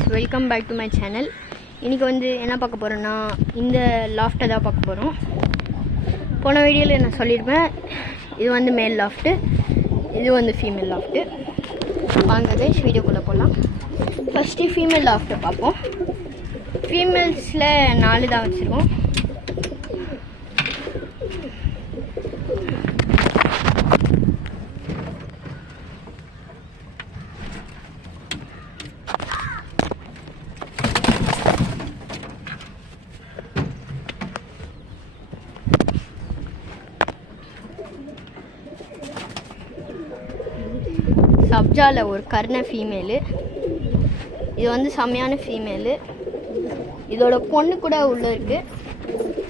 guys, welcome back to my channel. இன்னைக்கு வந்து என்ன பார்க்க போறோம்னா இந்த லாஃப்ட் தான் பார்க்க போறோம். போன வீடியோல நான் சொல்லிருப்பேன் இது வந்து மேல் லாஃப்ட், இது வந்து ஃபீமேல் லாஃப்ட். வாங்க guys வீடியோக்குள்ள போலாம். ஃபர்ஸ்ட் ஃபீமேல் லாஃப்ட் பாப்போம். ஃபீமேல்ஸ்ல 4 தான் வச்சிருக்கோம். சப்ஜால ஒரு கர்ண ஃபீமேலு, இது வந்து செம்மையான ஃபீமேலு. இதோட பொண்ணு கூட உள்ள இருக்கு.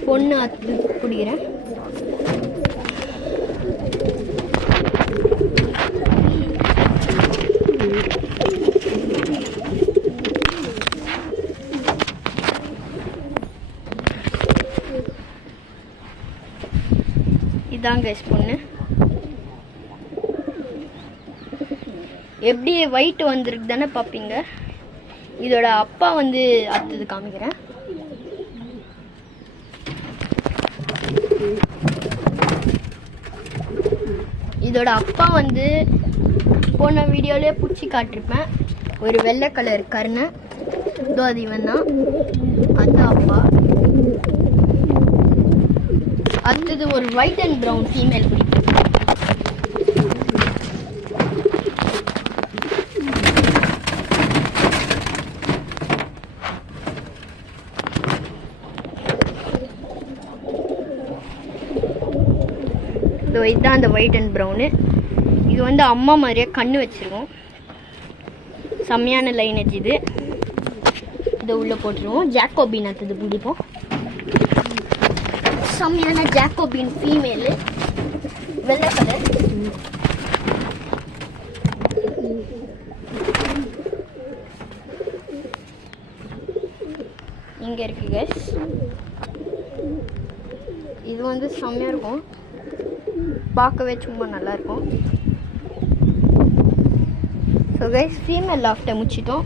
பொண்ணு அது குடிக்கிறேன். இதாங்க பொண்ணு. எப்படி ஒயிட் வந்துருக்கு தானே பார்ப்பீங்க. இதோட அப்பா வந்து அடுத்தது காமிக்கிறேன். இதோட அப்பா வந்து போன வீடியோலேயே பிடிச்சி காட்டிருப்பேன். ஒரு வெள்ளை கலர் கர்ணை, இதோ அது இவன் தான், அதுதான் அப்பா. அடுத்தது ஒரு ஒயிட் அண்ட் ப்ரௌன் ஃபீமேல் பிடிக்கும். இதுதான் அந்த ஒயிட் அண்ட் ப்ரௌனு. இது வந்து அம்மா மாதிரியே கண்ணு வச்சிருக்கோம். செம்மையான லைனேஜ் இது. இதை உள்ள போட்டுருவோம். ஜாக்கோபின் அடுத்தது பிடிப்போம். செம்மையான ஜாக்கோபின் ஃபீமேலு, வெள்ளை கலர். இங்க இருக்கு கைஸ். இது வந்து செம்மையா இருக்கும், பார்க்கவே சும்மா நல்லா இருக்கும். ஸோ கைஸ் ஃபீமேல் லாஃப்ட்டை முடிச்சிட்டோம்.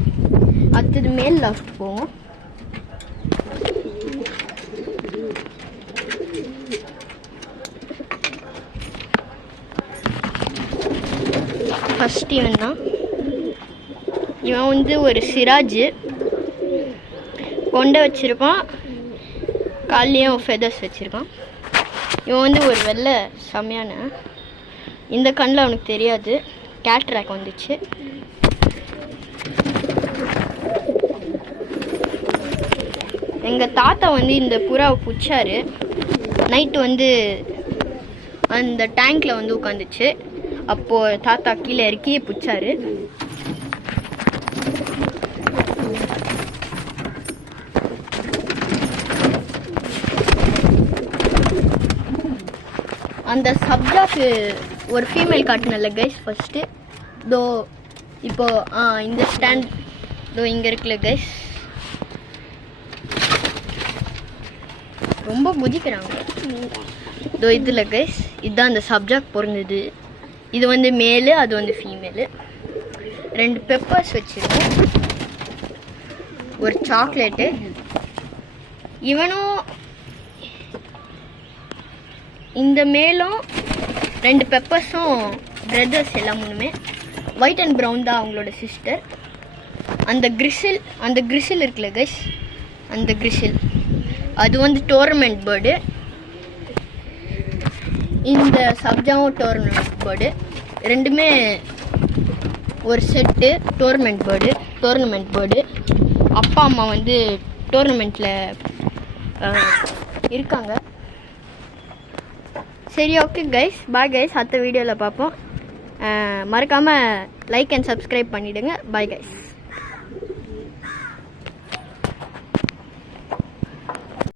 அடுத்தது மேல் லாஃப்ட் போவோம். ஃபர்ஸ்ட் இவன் தான். இவன் வந்து ஒரு சிராஜு, கொண்டை வச்சிருக்கான், கால்லையும் ஃபெதர்ஸ் வச்சிருக்கான். இவன் வந்து ஒரு வெள்ளை செம்மையான, இந்த கண்ணில் அவனுக்கு தெரியாது, கேட்ராக் வந்துச்சு. எங்கள் தாத்தா வந்து இந்த புறாவை பிடிச்சாரு. நைட்டு வந்து அந்த டேங்க்கில் வந்து உட்காந்துச்சு. அப்போது தாத்தா கீழே இறக்கி பிடிச்சாரு. அந்த சப்ஜாக்கு ஒரு ஃபீமேல் காட்டினல கைஸ் ஃபர்ஸ்ட்டு. இதோ இப்போ இந்த ஸ்டாண்ட் இதோ இங்கே இருக்குல்ல கைஸ், ரொம்ப குதிக்கிறாங்க. இதோ இதில் கைஸ், இதுதான் அந்த சப்ஜாக் பொருந்தது. இது வந்து மேலு, அது வந்து ஃபீமேலு. 2 பெப்பர்ஸ் வச்சுருக்கோம், ஒரு சாக்லேட்டு. இவனும் இந்த மேலும் 2 பெப்பர்ஸும் பிரதர்ஸ், எல்லாம் மூணுமே. ஒயிட் அண்ட் ப்ரௌன் தான் அவங்களோட சிஸ்டர். அந்த கிரிசில் இருக்குல்ல கைஸ், அந்த கிரிசில் அது வந்து டோர்னமெண்ட் பேர்டு. இந்த சப்ஜாவும் டோர்னமெண்ட் பேர்டு. ரெண்டுமே ஒரு செட்டு டோர்னமெண்ட் பேர்டு. அப்பா அம்மா வந்து டோர்னமெண்ட்டில் இருக்காங்க. சரி, ஓகே கைஸ், பாய் கைஸ். அடுத்த வீடியோவில் பார்ப்போம். மறக்காமல் லைக் அண்ட் சப்ஸ்கிரைப் பண்ணிவிடுங்க. Bye guys.